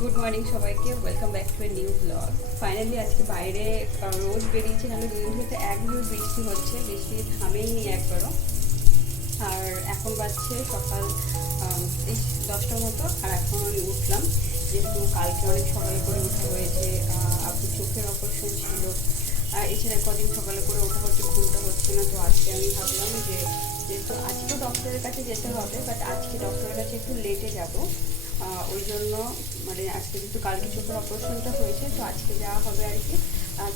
Good morning সবাইকে welcome back to a new blog finally আজকে বাইরে রোদ বেরিয়েছে, নাহলে দুদিন ধরে এক দুই বৃষ্টি হচ্ছে, বৃষ্টি থামেইনি একবারও। আর এখন বাজছে সকাল এই দশটার মতো, আর এখন আমি উঠলাম। যেহেতু কালকে অনেক সকালে করে ওঠা হয়েছে আপনি চোখের অপারেশন ছিল। আর এছাড়া কদিন সকালে করে ওঠা হচ্ছে, ঘুমটা হচ্ছে না, তো আজকে আমি ভাবলাম যে, যেহেতু আজকেও ডক্টরের কাছে যেতে হবে বাট আজকে ডক্টরের কাছে একটু লেটে যাব। ওই জন্য মানে আজকে যেহেতু কালকে চোখের অপারেশনটা হয়েছে, তো আজকে যাওয়া হবে আর কি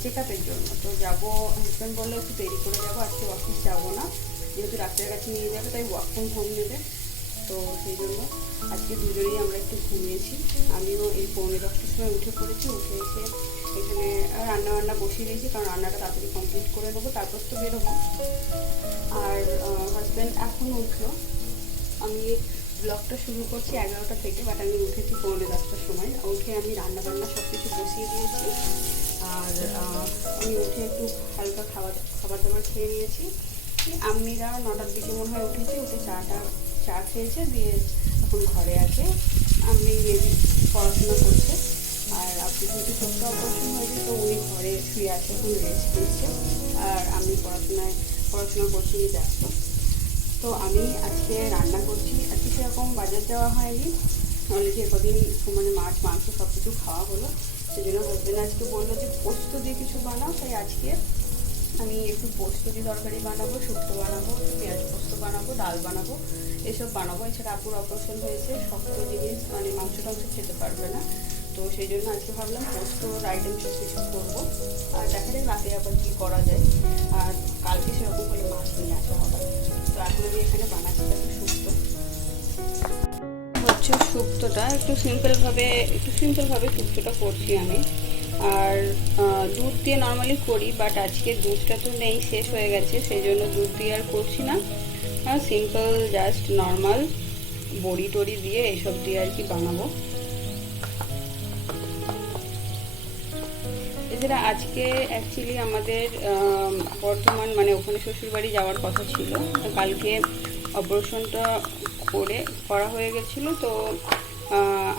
চেক আপের জন্য। তো যাব হাজব্যান্ড বলল একটু দেরি করে যাব, আজকে অফিস যাব না। যেহেতু ডাক্তারের কাছে নিয়ে যাবে, তাই ওয়ার্ক ফ্রম হোম নেবে। তো সেই জন্য আজকে দুজনেই আমরা একটু ঘুমিয়েছি। আমিও এই পৌনে দশটার সময় উঠে পড়েছি, উঠে এসে এখানে রান্না বান্না বসিয়ে দিয়েছি, কারণ রান্নাটা তাড়াতাড়ি কমপ্লিট করে নেব তারপর তো বেরোবো। আর হাজব্যান্ড এখন উঠল। আমি ব্লগটা শুরু করছি এগারোটা থেকে বাট আমি উঠেছি পৌনে দশটার সময়। উঠে আমি রান্না বান্না সব কিছু বসিয়ে দিয়েছি। আর আমি উঠে একটু হালকা খাবার খাবার দাবার খেয়ে নিয়েছি। এই আম্মিরা নটার দিকে মনে হয় উঠেছি, উঠে চাটা, চা খেয়েছে, দিয়ে এখন ঘরে আছে। আমি পড়াশোনা করছে। আর আপনি যেহেতু ছোট্ট, অপারেশন হয়েছে তো উনি ঘরে শুয়ে আছে, এখন রেস্ট নিচ্ছে। আর আমি পড়াশোনায়, পড়াশোনা করছি ব্যস্ত। তো আমি আজকে রান্না করছি। আজকে সেরকম বাজার যাওয়া হয়নি। অলরেডি কদিন মানে মাছ, মাংস সব কিছু খাওয়া হলো? সেই জন্য হাজব্যান্ড আজকে বলল যে পোস্ত দিয়ে কিছু বানাও। তাই আজকে আমি একটু পোস্ত দিয়ে তরকারি বানাবো, শুক্তো বানাবো পেঁয়াজ পোস্ত বানাবো, ডাল বানাবো। এসব বানাবো। এছাড়া আপুর অপারেশন হয়েছে। শক্ত জিনিস মানে মাংস টাংস খেতে পারবে না। তো সেই জন্য আজকে ভাবলাম পোস্তর আইটেম সব কিছু করব। আর দেখা যায় রাতে আবার কী করা যায়। আর কালকে সেরকম হলে মাছ নিয়ে আসা হবে। তো এখন আমি এখানে বানাচ্ছি একটা শুক্তো। হচ্ছে শুক্তোটা। একটু সিম্পলভাবে একটু সিম্পলভাবে শুক্তোটা করছি আমি। আর দুধ দিয়ে নর্মালি করি বাট আজকে দুধটা তো নেই, শেষ হয়ে গেছে, সেই জন্য দুধ দিয়ে আর করছি না। সিম্পল জাস্ট নর্মাল বড়ি টড়ি দিয়ে এসব দিয়ে আর কি বানাবো। এছাড়া আজকে অ্যাকচুয়ালি আমাদের বর্তমান মানে ওখানে শ্বশুরবাড়ি যাওয়ার কথা ছিল। কালকে অপারেশনটা করে করা হয়ে গেছিল। তো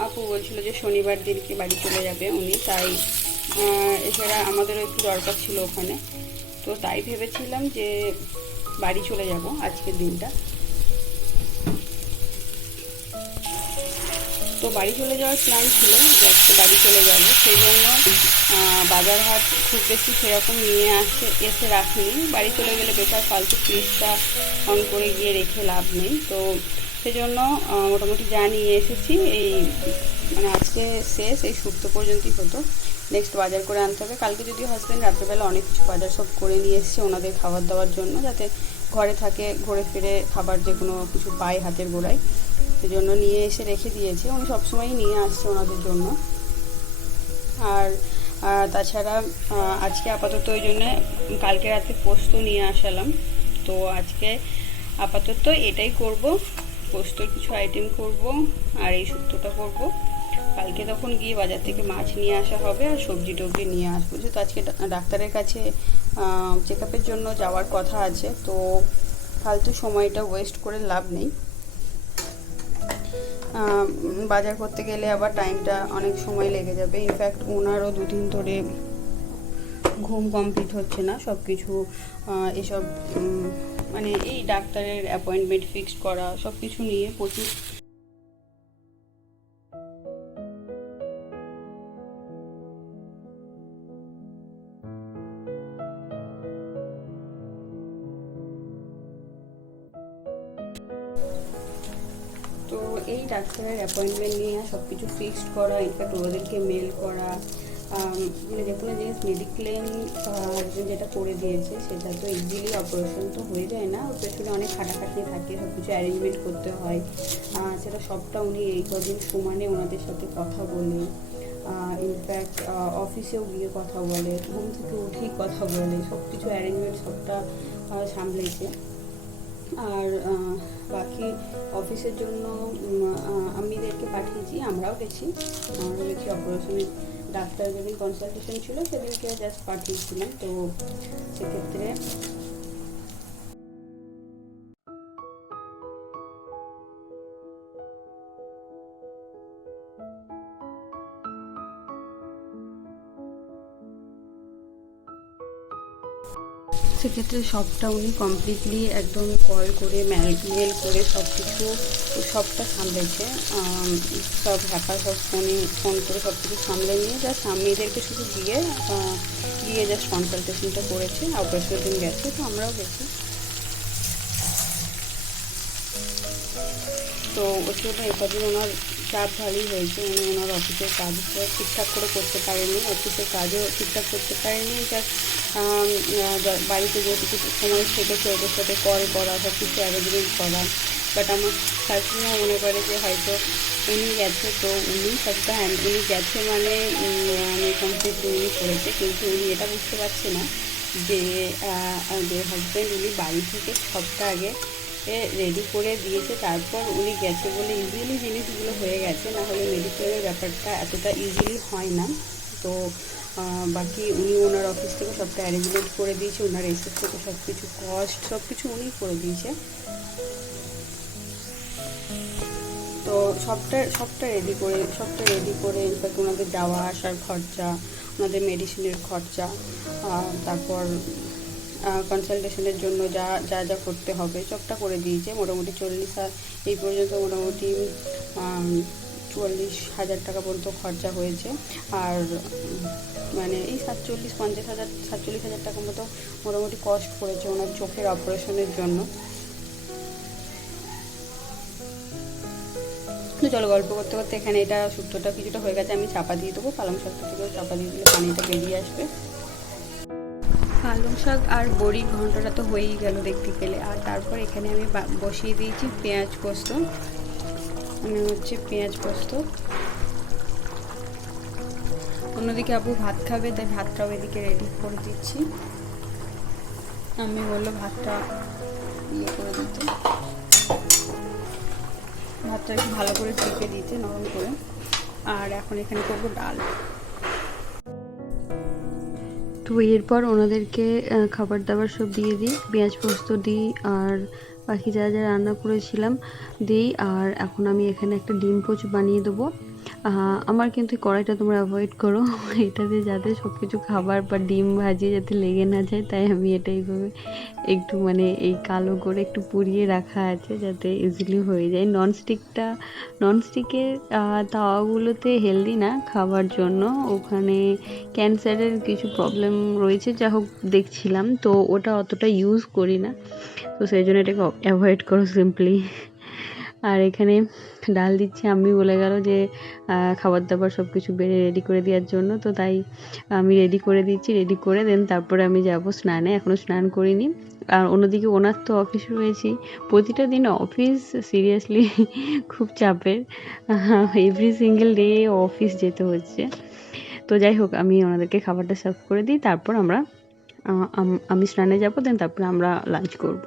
আপু বলছিল যে শনিবার দিনকে বাড়ি চলে যাবে উনি, তাই এছাড়া আমাদেরও একটু দরকার ছিল ওখানে। তো তাই ভেবেছিলাম যে বাড়ি চলে যাব আজকের দিনটা। তো বাড়ি চলে যাওয়ার প্ল্যান ছিল বাড়ি চলে যাব। সেই জন্য বাজার হাট খুব বেশি সেরকম নিয়ে আসে, এসে রাখিনি। বাড়ি চলে গেলে বেকার ফালতু ফ্রিজটা অন করে গিয়ে রেখে লাভ নেই। তো সেজন্য মোটামুটি যা নিয়ে এসেছি, এই মানে আজকে শেষ, এই শুক্তো পর্যন্তই হতো। নেক্সট বাজার করে আনতে হবে। কালকে যদি হাজব্যান্ড রাত্রেবেলা অনেক কিছু বাজার সব করে নিয়ে এসেছে ওনাদের খাবার দাবার জন্য, যাতে ঘরে থাকে, ঘুরে ফিরে খাবার যে কোনো কিছু পায় হাতের গোড়ায়। সেজন্য নিয়ে এসে রেখে দিয়েছে। উনি সবসময়ই নিয়ে আসছে ওনাদের জন্য। আর তাছাড়া আজকে আপাতত ওই জন্যে কালকে রাতে পোস্ত নিয়ে আসালাম। তো আজকে আপাতত এটাই করব। পোস্তর কিছু আইটেম করব আর এই শুক্তোটা করব। কালকে তখন গিয়ে বাজার থেকে মাছ নিয়ে আসা হবে আর সবজি টবজি নিয়ে আসব। যেহেতু আজকে ডাক্তারের কাছে চেক আপের জন্য যাওয়ার কথা আছে, তো ফালতু সময়টা ওয়েস্ট করে লাভ নেই। বাজার করতে গেলে আবার টাইমটা অনেক সময় লেগে যাবে। ইনফ্যাক্ট ওনারও দুদিন ধরে ঘুম কমপ্লিট হচ্ছে না। সব কিছু এসব মানে এই ডাক্তারের অ্যাপয়েন্টমেন্ট ফিক্সড করা সব কিছু নিয়ে প্রচুর তো এই ডাক্তারের অ্যাপয়েন্টমেন্ট নিয়ে সব কিছু ফিক্সড করা ইনফ্যাক্ট ওদেরকে মেল করা মানে যে কোনো জিনিস মেডিক্লেম যেটা করে দিয়েছে সেটা তো ইজিলি অপারেশন তো হয়ে যায় না। ওর পেছনে অনেক খাটাখাটনি থাকে সব কিছু অ্যারেঞ্জমেন্ট করতে হয়। সেটা সবটা উনি এই কদিন সমানে ওনাদের সাথে কথা বলে ইনফ্যাক্ট অফিসেও গিয়ে কথা বলে, ঘুম থেকে উঠেই কথা বলে সব কিছু অ্যারেঞ্জমেন্ট সবটা সামলেছে। আর বাকি অফিসের জন্য আমিদেরকে পাঠিয়েছি, আমরাও গেছি। আমরা গেছি অপারেশনের ডাক্তার যেদিন কনসালটেশন ছিল, সেদিনকে জাস্ট পাঠিয়েছিলাম। তো সেক্ষেত্রে সেক্ষেত্রে সবটা উনি কমপ্লিটলি একদম কল করে মেল করে সব কিছু সবটা সামলেছে। সব হ্যাপার সব ফোনে ফোন করে সব কিছু সামলে নিয়ে জাস্ট মেয়েদেরকে শুধু দিয়ে গিয়ে জাস্ট কনসালটেশনটা করেছে অপারেশনের দিন গেছে, তো আমরাও গেছি। তো ওর জন্য একাদিন ওনার চাপ ভালোই হয়েছে। উনি ওনার অফিসের কাজটা ঠিকঠাক করে করতে পারেনি অফিসের কাজও ঠিকঠাক করতে পারেনি জাস্ট বাড়িতে যেটুকু সময় থেকেছে ওদের সাথে কল করা সব কিছু অ্যারেঞ্জমেন্ট করা। বাট আমার শাশুড়িমা মনে করে যে হয়তো উনি গেছে, তো উনি সবটা হ্যান্ড উনি গেছে মানে মানে কমপ্লিটলি উনি করেছে। কিন্তু উনি এটা বুঝতে পারছে না যে হাজব্যান্ড উনি বাড়ি থেকে সবটা আগে রেডি করে দিয়েছে, তারপর উনি গেছে বলে ইজিলি জিনিসগুলো হয়ে গেছে, না হলে মেডিকেলের ব্যাপারটা এতটা ইজিলি হয় না। তো বাকি উনি ওনার অফিস থেকে সবটা অ্যারেঞ্জমেন্ট করে দিয়েছে, ওনার এসের থেকে সব কিছু কস্ট সব কিছু উনি করে দিয়েছে। তো সবটা সবটা রেডি করে, সবটা রেডি করে ইনফ্যাক্ট ওনাদের যাওয়া, আসার খরচা, ওনাদের মেডিসিনের খরচা তারপর কনসালটেশনের জন্য যা যা যা করতে হবে, সবটা করে দিয়েছে। মোটামুটি চল্লিশ এই পর্যন্ত মোটামুটি চুয়াল্লিশ হাজার টাকা পর্যন্ত খরচা হয়েছে। আর মানে এই সাতচল্লিশ, পঞ্চাশ হাজার, সাতচল্লিশ হাজার টাকা মতো মোটামুটি কস্ট পড়েছে ওনার চোখের অপারেশনের জন্য। চলো গল্প করতে করতে এখানে এটা শুক্তোটা কিছুটা হয়ে গেছে, আমি চাপা দিয়ে দেবো, পালং শাকটা থেকেও চাপা দিয়ে দিলে পানিটা বেরিয়ে আসবে। পালং শাক আর বড়ির ঘন্টটা তো হয়েই গেল দেখতে গেলে আর তারপর এখানে আমি বসিয়ে দিয়েছি পেঁয়াজ পোস্ত। আমি হচ্ছে পেঁয়াজ পোস্ত। অন্যদিকে আপু ভাত খাবে, তাই ভাতটাও এদিকে রেডি করে দিচ্ছি। আমি বলল ভাতটা ইয়ে করে দিতে। ভাতটা একটু ভালো করে চেপে দিতে, নরম করে। আর এখন এখানে করব ডাল। তো এরপর ওনাদেরকে খাবার দাবার সব দিয়ে দিই, পেঁয়াজ পোস্ত দিই আর বাকি যা যা রান্না করেছিলাম দিই। আর এখন আমি এখানে একটা ডিম পোচ বানিয়ে দেবো। আমার কিন্তু কড়াইটা তোমরা অ্যাভয়েড করো। এটাতে যাতে সব কিছু খাবার বা ডিম ভাজি যাতে লেগে না যায়, তাই আমি এটা এইভাবে একটু মানে এই কালো করে একটু পুড়িয়ে রাখা আছে যাতে ইজিলি হয়ে যায়। ননস্টিকটা ননস্টিকের তাওয়াগুলোতে হেলদি না খাবার জন্য। ওখানে ক্যান্সারের কিছু প্রবলেম রয়েছে, যা হোক দেখছিলাম। তো ওটা অতটা ইউজ করি না। তো সেই জন্য এটাকে অ্যাভয়েড করো সিম্পলি আর এখানে ডাল দিচ্ছি। আমি বলে গেল যে খাবার দাবার সব কিছু বেড়ে রেডি করে দেওয়ার জন্য। তো তাই আমি রেডি করে দিচ্ছি রেডি করে দেন তারপরে আমি যাব স্নানে। এখনও স্নান করিনি। আর অন্যদিকে ওনার তো অফিস রয়েছি। প্রতিটা দিন অফিস সিরিয়াসলি খুব চাপের। এভরি সিঙ্গেল ডে অফিস যেতে হচ্ছে। তো যাই হোক, আমি ওনাদেরকে খাবারটা সার্ভ করে দিই। তারপর আমরা আমি স্নানে যাব দেন তারপরে আমরা লাঞ্চ করব।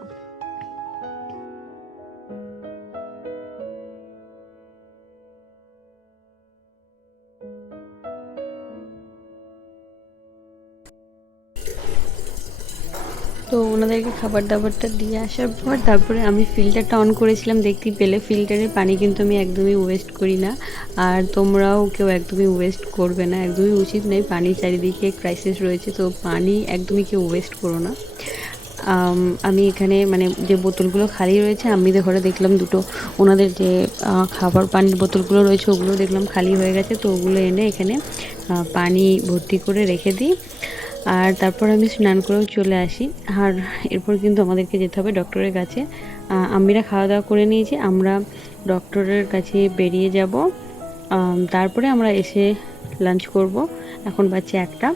তো ওনাদেরকে খাবার দাবারটা দিয়ে আসার পর তারপরে আমি ফিল্টারটা অন করেছিলাম, দেখতেই পেলে। ফিল্টারের পানি কিন্তু আমি একদমই ওয়েস্ট করি না। আর তোমরাও কেউ একদমই ওয়েস্ট করবে না, একদমই উচিত নেই পানি চারিদিকে ক্রাইসিস রয়েছে, তো পানি একদমই কেউ ওয়েস্ট করো না। আমি এখানে মানে যে বোতলগুলো খালি রয়েছে, আমি ঘরে দেখলাম দুটো, ওনাদের যে খাবার পানির বোতলগুলো রয়েছে, ওগুলো দেখলাম খালি হয়ে গেছে। তো ওগুলো এনে এখানে পানি ভর্তি করে রেখে দিই। আর তারপর আমি স্নান করেও চলে আসি। আর এরপর কিন্তু আমাদেরকে যেতে হবে ডক্টরের কাছে। আমিরা খাওয়া দাওয়া করে নিয়েছি। আমরা ডক্টরের কাছে বেরিয়ে যাব। তারপরে আমরা এসে লাঞ্চ করব। এখন বাচ্চা একটা।